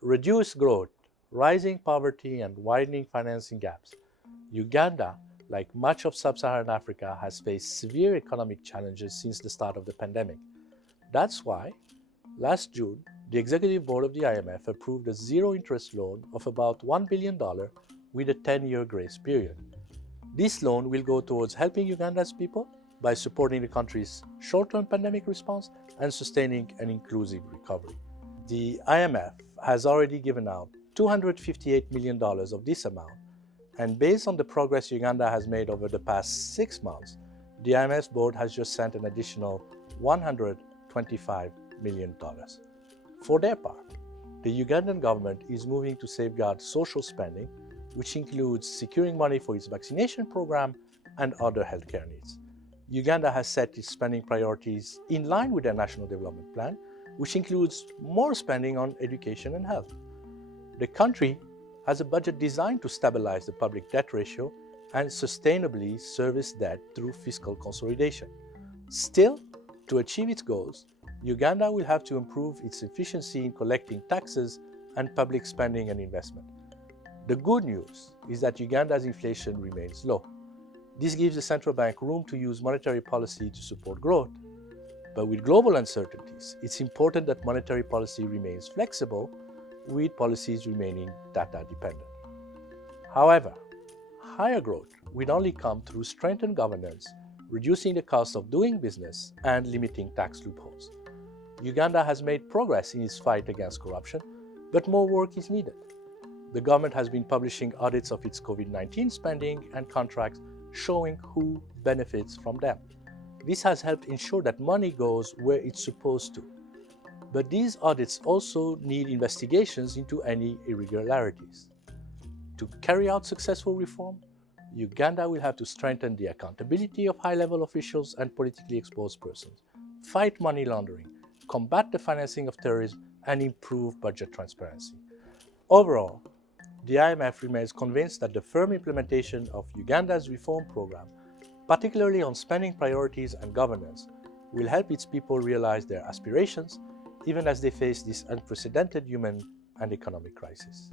reduced growth, rising poverty, and widening financing gaps, Uganda, like much of sub-Saharan Africa, has faced severe economic challenges since the start of the pandemic. That's why, last June, the Executive Board of the IMF approved a zero-interest loan of about $1 billion with a 10-year grace period. This loan will go towards helping Uganda's people by supporting the country's short-term pandemic response and sustaining an inclusive recovery. The IMF has already given out $258 million of this amount, and based on the progress Uganda has made over the past 6 months, the IMF's board has just sent an additional $125 million. For their part, the Ugandan government is moving to safeguard social spending, which includes securing money for its vaccination program and other healthcare needs. Uganda has set its spending priorities in line with their National Development Plan, which includes more spending on education and health. The country has a budget designed to stabilize the public debt ratio and sustainably service debt through fiscal consolidation. Still, to achieve its goals, Uganda will have to improve its efficiency in collecting taxes and public spending and investment. The good news is that Uganda's inflation remains low. This gives the central bank room to use monetary policy to support growth. But with global uncertainties, it's important that monetary policy remains flexible, with policies remaining data dependent. However, higher growth will only come through strengthened governance, reducing the cost of doing business, and limiting tax loopholes. Uganda has made progress in its fight against corruption, but more work is needed. The government has been publishing audits of its COVID-19 spending and contracts showing who benefits from them. This has helped ensure that money goes where it's supposed to. But these audits also need investigations into any irregularities. To carry out successful reform, Uganda will have to strengthen the accountability of high-level officials and politically exposed persons, fight money laundering, combat the financing of terrorism, and improve budget transparency. Overall, the IMF remains convinced that the firm implementation of Uganda's reform program, particularly on spending priorities and governance, will help its people realize their aspirations even as they face this unprecedented human and economic crisis.